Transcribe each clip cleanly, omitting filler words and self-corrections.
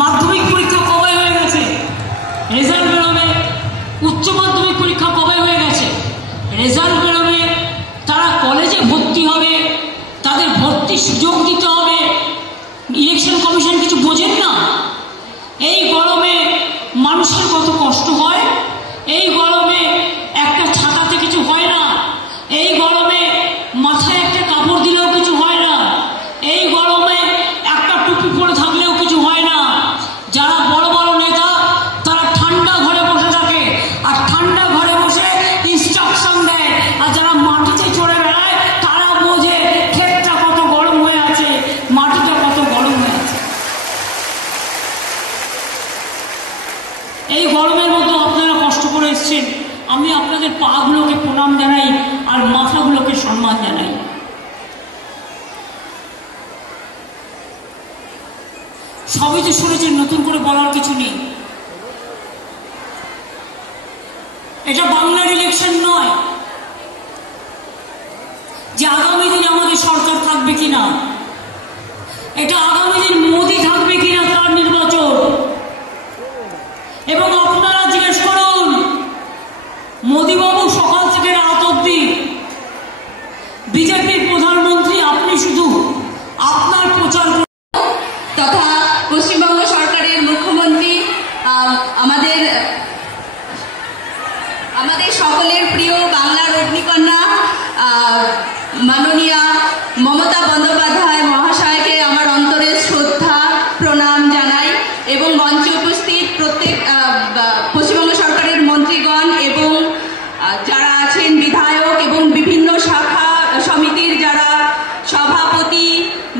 মাধ্যমিক পরীক্ষা কবে হয়ে গেছে, রেজাল্ট বেরোবে। উচ্চ মাধ্যমিক পরীক্ষা কবে হয়ে গেছে, রেজাল্ট বেরোবে। তারা কলেজে ভর্তি হবে, তাদের ভর্তি সুযোগ দিতে হবে। ইলেকশন কমিশন কিছু বোঝেন না? এই গরমে মানুষের কত কষ্ট হয়, এই গরমে একটা ছাতাতে কিছু হয় না, এই গরমে মাথায় একটা কাপড় দিলেও কিছু হয় না, এই গরমে একটা টুপি পরে থাকলেও কিছু হয় না। যারা বড় বড় নেতা তারা ঠান্ডা ঘরে বসে থাকে, আর ঠান্ডা ঘরে বসে ইনস্ট্রাকশন দেয়, আর যারা মাটিতে চড়ে বেড়ায় তারা বোঝে ক্ষেতটা কত গরম হয়ে আছে, মাটিটা কত গরম হয়ে আছে। এই গরমের মধ্যে আপনারা কষ্ট করে এসছেন, আমি আপনাদের পাগুলোকে প্রণাম জানাই আর মাথাগুলোকে সম্মান জানাই। সবই তো শুনেছেন, নতুন করে বলার কিছু নেই। এটা বাংলার ইলেকশন নয় যে আগামী দিন আমাদের সরকার থাকবে কিনা, এটা আগামী দিন মোদি থাকবে কিনা তার নির্বাচন। এবং আপনারা জিজ্ঞেস করুন, মোদিবাবু সকাল থেকে রাত অব্দি বিজেপির প্রধানমন্ত্রী, আপনি শুধু আপনার প্রচার তথা পশ্চিমবঙ্গ সরকারের মুখ্যমন্ত্রী আমাদের সকলের প্রিয় বাংলার অগ্নিকন্যা মাননীয়া মমতা বন্দ্যোপাধ্যায় মহাশয়কে আমার অন্তরের শ্রদ্ধা প্রণাম জানাই। এবং মঞ্চে উপস্থিত প্রত্যেক পশ্চিমবঙ্গ সরকারের মন্ত্রীগণ এবং যারা আছেন বিধায়ক এবং বিভিন্ন শাখা সমিতির যারা সভাপতি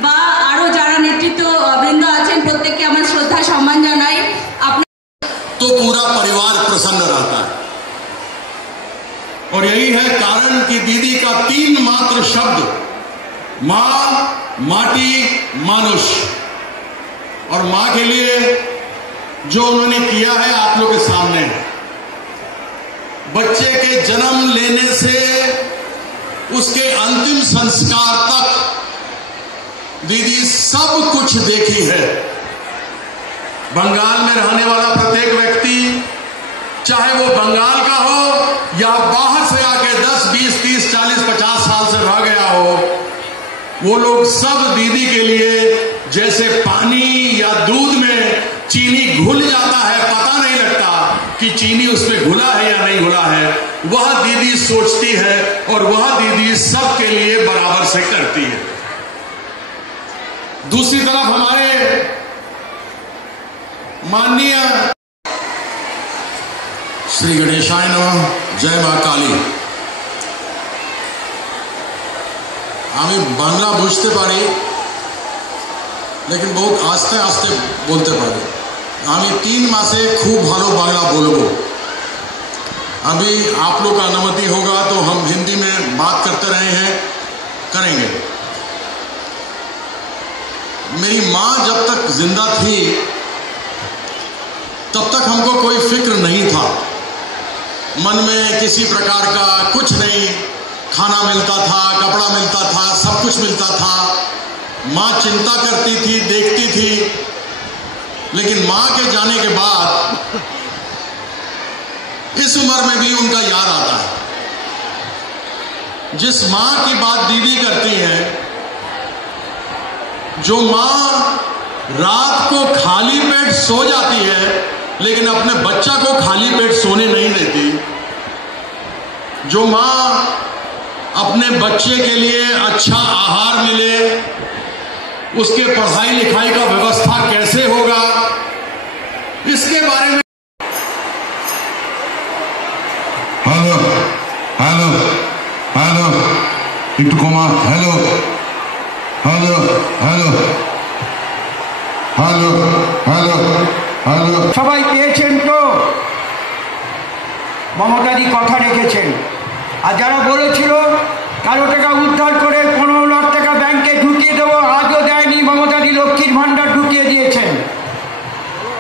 বা আরো যারা নেতৃত্ব বৃন্দ আছেন প্রত্যেককে আমার শ্রদ্ধা সম্মান জানাই। तो पूरा परिवार प्रसन्न रहता है, और यही है कारण कि दीदी का 3 मात्र शब्द मां, माटी, मानुष, और मां के लिए जो उन्होंने किया है आप लोग के सामने है। बच्चे के जन्म लेने से उसके अंतिम संस्कार तक दीदी सब कुछ देखी है। बंगाल में रहने वाला प्रत्येक व्यक्ति, चाहे वो बंगाल का हो या बाहर से आके 10, 20, 30, 40, 50 साल से रह गया हो, वो लोग सब दीदी के लिए जैसे पानी या दूध में चीनी घुल जाता है, पता नहीं लगता कि चीनी उसमें घुला है या नहीं घुला है, वह दीदी सोचती है और वह दीदी सबके लिए बराबर से करती है। दूसरी तरफ हमारे माननीय श्री गणेशाय नमः, जय मां काली। আমি বাংলা বুঝতে পারি, लेकिन बहुत आस्ते आस्ते बोलते पारी। আমি 3 मासे खूब भालो बांग्ला बोलबो। अभी आप लोग का अनुमति होगा तो हम हिंदी में बात करते रहे हैं, करेंगे। मेरी माँ जब तक जिंदा थी तब तक हमको कोई फिक्र नहीं था, मन में किसी प्रकार का कुछ नहीं। खाना मिलता था, कपड़ा मिलता था, सब कुछ मिलता था। माँ चिंता करती थी, देखती थी। लेकिन माँ के जाने के बाद इस उम्र में भी उनका याद आता है। जिस माँ की बात दीदी करती है, जो माँ रात को खाली पेट सो जाती है लेकिन अपने बच्चा को खाली पेट सोने नहीं देती, जो माँ अपने बच्चे के लिए अच्छा आहार मिले, उसके पढ़ाई लिखाई का व्यवस्था कैसे होगा, इसके बारे में हेलो हेलो हेलो একটু কমা hello hello hello hello hello hello সবাই পেয়েছেন তো? মমতাদি কথা রেখেছেন। আর যারা বলেছিল 13 টাকা উদ্ধার করে 15 লাখ টাকা ব্যাংকে ঢুকিয়ে দেবো, আজও দেয়নি। মমতাদি লক্ষ্মীর ভান্ডার ঢুকিয়ে দিয়েছেন।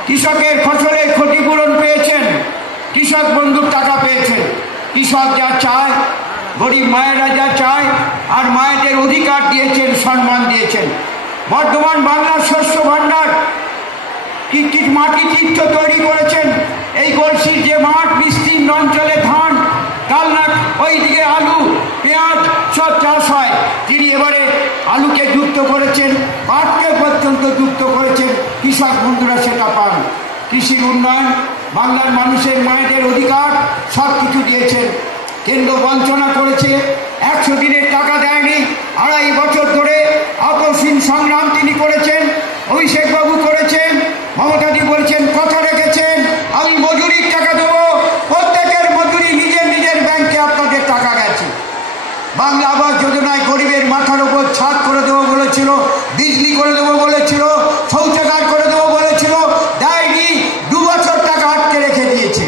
কৃষকের ফসলের ক্ষতিপূরণ পেয়েছেন, কৃষক বন্ধুর টাকা পেয়েছেন। কৃষক যা চায়, গরিব মায়েরা যা চায়, আর মায়েদের অধিকার দিয়েছেন, সম্মান দিয়েছেন। বর্তমান বাংলার শস্য ভান্ডার মাটি তীর্থ তৈরি করেছেন। এই গলসির যে মাঠ, বিস্তীর্ণ অঞ্চলে ধান, কালনা, ওইদিকে আলু, পেঁয়াজ সব চাষ হয়, তিনি এবারে আলুকে যুক্ত করেছেন, পাটকে পর্যন্ত যুক্ত করেছেন, কৃষক বন্ধুরা সেটা পান। কৃষির উন্নয়ন, বাংলার মানুষের মায়েদের অধিকার সব কিছু দিয়েছেন। কেন্দ্র বঞ্চনা করেছে, 100 দিনের টাকা দেয়নি, 2.5 বছর ধরে আপসহীন সংগ্রাম তিনি করেছেন, অভিষেকবাবু করেছেন, মমতাদি বলছেন, কথা রেখেছেন, আমি মজুরির টাকা দেবো, প্রত্যেকের মজুরি নিজের নিজের ব্যাংকে আপনাদের টাকা গেছে। বাংলা আবাস যোজনায় গরিবের মাথার উপর ছাদ করে দেবো বলেছিল, বিজলি করে দেবো বলেছিল, শৌচাগার করে দেবো বলেছিল, দেয়নি। 2 বছর টাকা আটকে রেখে দিয়েছে,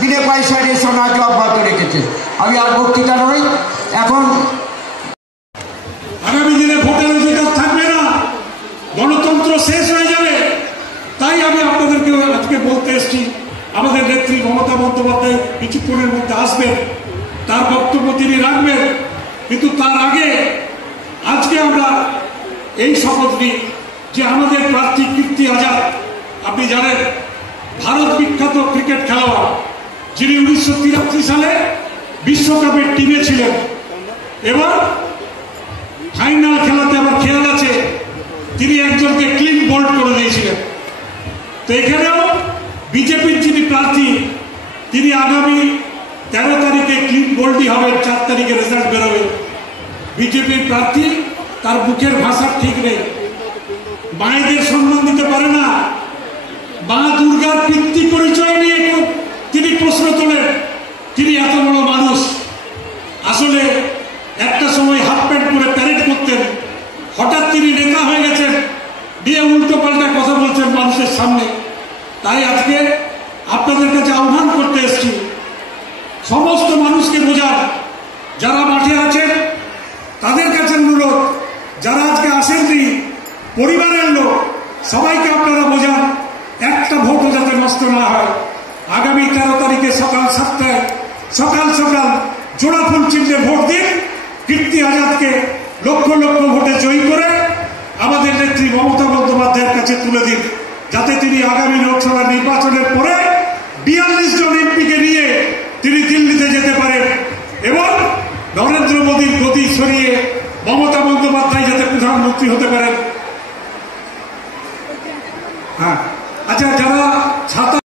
বিনা পয়সায় রেশন আজ অব্যাহত রেখেছে। আমি আর বক্তৃতা নই, এখন আগামী দিনে ভোটের অধিকার থাকবে না, গণতন্ত্র শেষ হয়ে যাবে। তাই আমি আপনাদেরকে আজকে বলতে এসেছি, আমাদের নেত্রী মমতা বন্দ্যোপাধ্যায় কিছুক্ষণের মধ্যে আসবেন, তার বক্তব্য তিনি রাখবেন, কিন্তু তার আগে আজকে আমরা এই শপথ নিই যে আমাদের প্রার্থী কীর্তি আজাদ, আপনি জানেন ভারত বিখ্যাত ক্রিকেট খেলোয়াড়, যিনি 1983 সালে বিশ্বকাপের টিমে ছিলেন এবং ফাইনাল খেলাতে আমার খেয়াল আছে তিনি একজনকে ক্লিন বোল্ড করে দিয়েছিলেন। তো এখানেও বিজেপির যিনি প্রার্থী তিনি আগামী 13 তারিখে ক্লিন বোল্ডই হবেন, 4 তারিখে রেজাল্ট বেরোবে। বিজেপির প্রার্থী, তার মুখের ভাষা ঠিক নেই, মায়েদের সম্মান দিতে পারে না, মা দুর্গার পিতৃ পরিচয় নিয়ে তিনি প্রশ্ন তোলেন। তিনি এত বড় মানুষ, আসলে একটা সময় হাফ প্যান্ট পরে প্যারেড করতেন, হঠাৎ তিনি নেতা হয়ে গেছেন, দিয়ে উল্টো পাল্টা কথা বলছেন মানুষের সামনে। তাই আজকে আপনাদের কাছে আহ্বান করতে এসেছি, সমস্ত মানুষকে বোঝান, যারা মাঠে আছেন তাদের কাছে অনুরোধ, যারা আজকে আসেননি পরিবারের লোক, সবাইকে আপনারা বোঝান, একটা ভোটও যাতে নষ্ট না হয়। আগামী 13 তারিখে সকাল 7টায় সকাল জোড়া ফুল চিহ্নে ভোট দিন, কীর্তি আজাদকে লক্ষ লক্ষ ভোটে জয়ী করে আমাদের নেত্রী মমতা বন্দ্যোপাধ্যায়ের কাছে তুলে দিন, যাতে তিনি আগামী লোকসভা নির্বাচনের পরে 42 জন এমপিকে নিয়ে তিনি দিল্লিতে যেতে পারেন এবং নরেন্দ্র মোদীর গতি সরিয়ে মমতা বন্দ্যোপাধ্যায় যাতে প্রধানমন্ত্রী হতে পারেন,